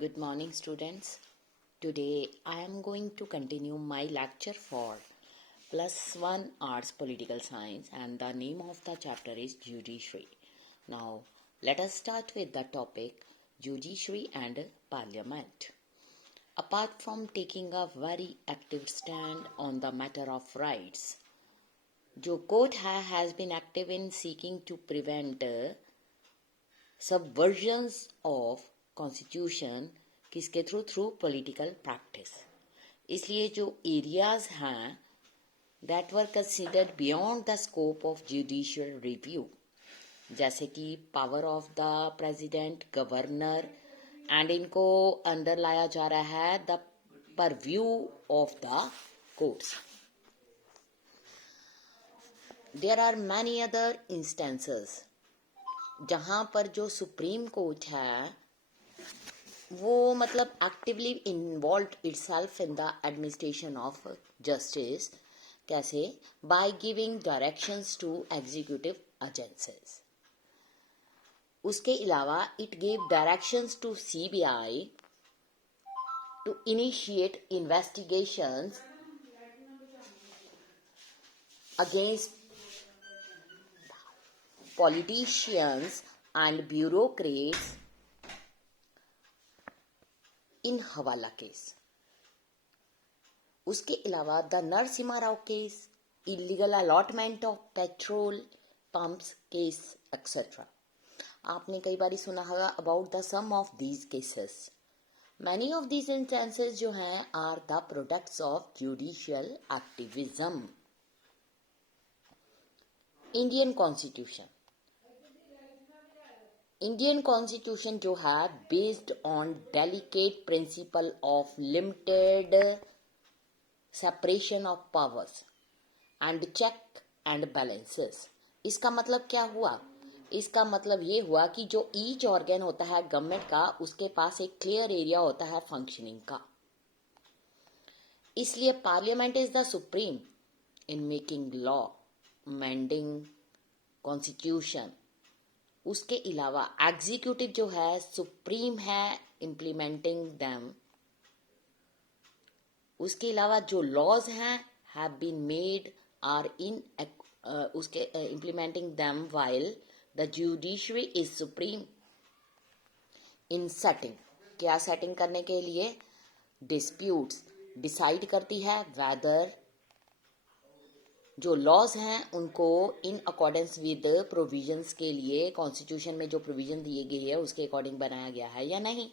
Good morning, students. Today I am going to continue my lecture for +1 Arts Political Science, and the name of the chapter is Judiciary. Now, let us start with the topic Judiciary and Parliament. Apart from taking a very active stand on the matter of rights, जो court has been active in seeking to prevent subversions of constitution किसके through political practice. इसलिए जो areas हैं that were considered beyond the scope of judicial review, जैसे कि power of the president, governor, and इनको अंदर लाया जा रहा है the purview of the courts. There are many other instances जहाँ पर जो सुप्रीम कोर्ट है वो मतलब actively involve itself in the administration of justice. कैसे? By giving directions to executive agencies. उसके अलावा it give directions to CBI to initiate investigations against politicians and bureaucrats in hawala case. उसके अलावा the Narasimha Rao case, illegal allotment of petrol pumps case etcetera. आपने कई बार सुना होगा about the some of these cases. Many of these instances जो हैं are the products of judicial activism. Indian constitution. Indian constitution जो है based on delicate principle of limited separation of powers and check and balances. इसका मतलब क्या हुआ? इसका मतलब ये हुआ कि जो ईच ऑर्गन होता है गवर्नमेंट का उसके पास एक क्लियर एरिया होता है फंक्शनिंग का. इसलिए parliament is the supreme in making law, amending constitution. उसके अलावा एग्जीक्यूटिव जो है सुप्रीम है इम्प्लीमेंटिंग देम. उसके अलावा जो लॉज हैं have been made are in उसके implementing them while the judiciary is supreme in setting. क्या सेटिंग करने के लिए? डिस्प्यूट्स डिसाइड करती है वेदर जो लॉज हैं उनको इन अकॉर्डेंस विद प्रोविजंस के लिए कॉन्स्टिट्यूशन में जो प्रोविजन दिए गए हैं उसके अकॉर्डिंग बनाया गया है या नहीं.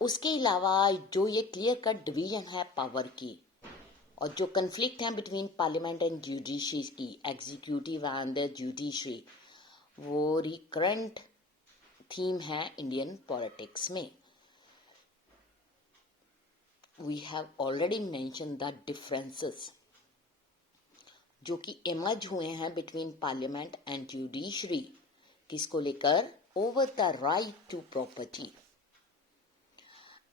उसके अलावा जो ये क्लियर कट डिवीजन है पावर की और जो कन्फ्लिक्ट है बिटवीन पार्लियामेंट एंड जुडिशरी की, एग्जीक्यूटिव एंड द जुडिशरी, वो रिकरेंट थीम है इंडियन पॉलिटिक्स में. We have already mention the differences जो कि इमर्ज हुए हैं बिटवीन पार्लियामेंट एंड जुडिशरी. किसको लेकर? Over the right to property.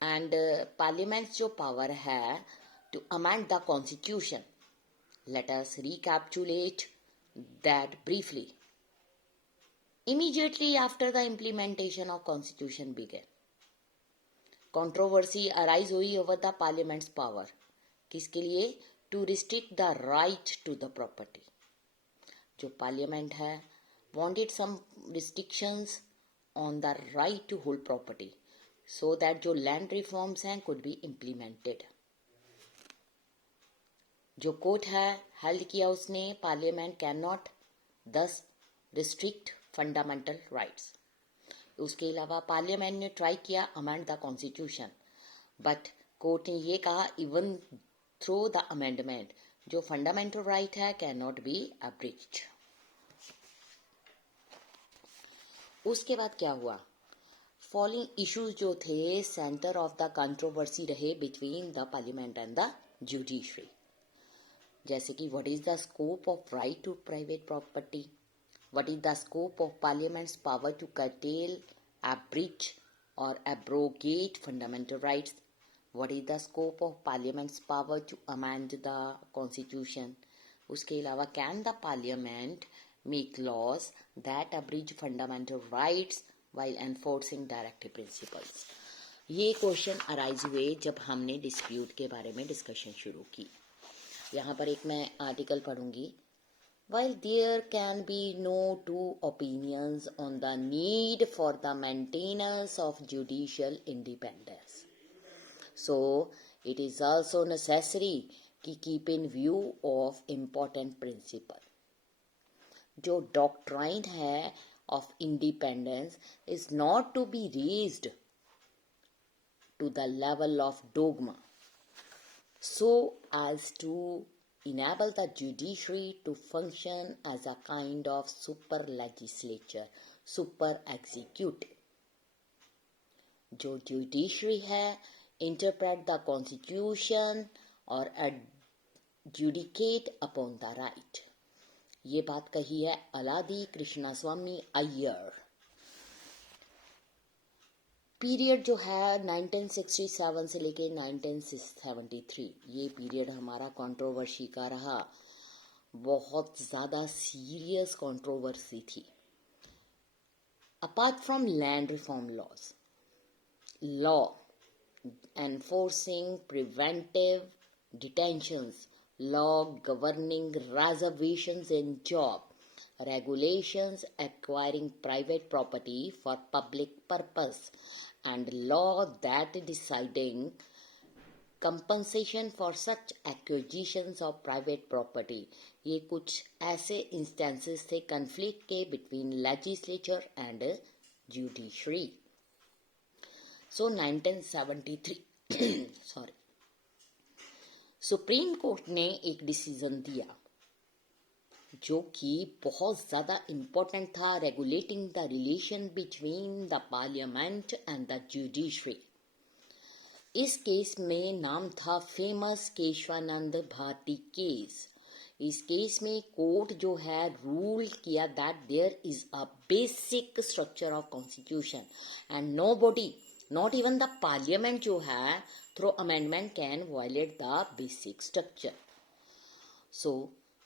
And parliament जो पावर है to amend the constitution. Let us recapitulate that briefly. Immediately after the implementation of constitution began, controversy arise हुई over the parliament's power. किसके लिए? To restrict the right to the property. जो parliament है wanted some restrictions on the right to hold property so that जो land reforms हैं could be implemented. जो court है held किया उसने parliament can not thus restrict fundamental rights. उसके अलावा पार्लियामेंट ने ट्राई किया amend the constitution, but court ने ये कहा इवन थ्रू द अमेंडमेंट जो फंडामेंटल राइट है कैन नॉट बी अब्रिज्ड. उसके बाद क्या हुआ? फॉलोइंग इश्यूज जो थे सेंटर ऑफ द कंट्रोवर्सी रहे between the parliament and the judiciary. जैसे कि what is the scope of right to private property, what is the scope of parliament's power to curtail, abridge or abrogate fundamental rights, what is the scope of parliament's power to amend the constitution. उसके अलावा can the parliament make laws that abridge fundamental rights while enforcing directive principles. ये question arise हुए जब हमने dispute के बारे में discussion शुरू की. यहाँ पर एक मैं article पढ़ूंगी. While there can be no two opinions on the need for the maintenance of judicial independence, so it is also necessary to keep in view of important principle. जो doctrine है of independence is not to be raised to the level of dogma, so as to enable the judiciary to function as a kind of super legislature, super executive. जो judiciary है, interpret the constitution और adjudicate upon the right. ये बात कही है अलादी Krishnaswamy Iyer. Period जो है 1967 से लेके 1973, ये पीरियड हमारा कंट्रोवर्सी का रहा. बहुत ज़्यादा सीरियस कंट्रोवर्सी थी. Apart from land reform law enforcing preventive detentions, law governing reservations in job, regulations acquiring private property for public purpose, and law that deciding compensation for such acquisitions of private property. ये कुछ ऐसे instances थे conflict के between legislature and judiciary. So 1973 sorry, supreme court ने एक decision दिया जो कि बहुत ज़्यादा इम्पोर्टेंट था, regulating the relation between the parliament and the judiciary. इस केस में नाम था फेमस केशवानंद भारती केस. इस केस में कोर्ट जो है रूल किया that there is a basic structure of constitution and nobody, not even the parliament जो है through amendment can violate the basic structure. So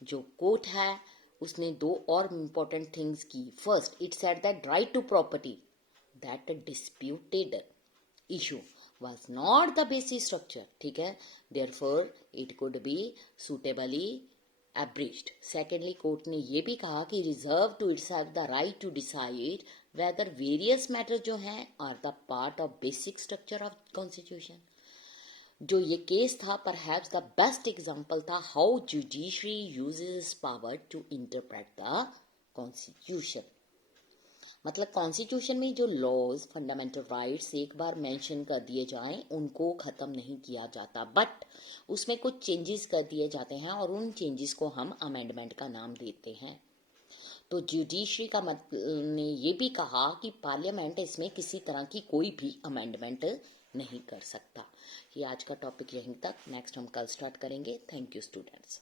जो कोर्ट है उसने दो और इम्पोर्टेंट थिंग्स की. First, it said that right to property that disputed issue was not the basic structure. ठीक है, therefore it could be suitably abridged. Secondly, court ने ये भी कहा कि reserve to itself the right to decide whether various matters जो हैं are the part of basic structure of constitution. जो ये केस था perhaps the best example था how judiciary uses power to interpret the constitution. मतलब constitution में जो laws, fundamental rights एक बार मेंशन कर दिए जाएं उनको ख़त्म नहीं किया जाता, बट उसमें कुछ चेंजेस कर दिए जाते हैं और उन चेंजेस को हम अमेंडमेंट का नाम देते हैं. तो जुडिशरी का ने ये भी कहा कि पार्लियामेंट इसमें किसी तरह की कोई भी अमेंडमेंट नहीं कर सकता. ये आज का टॉपिक यहीं तक. नेक्स्ट हम कल स्टार्ट करेंगे. Thank you students.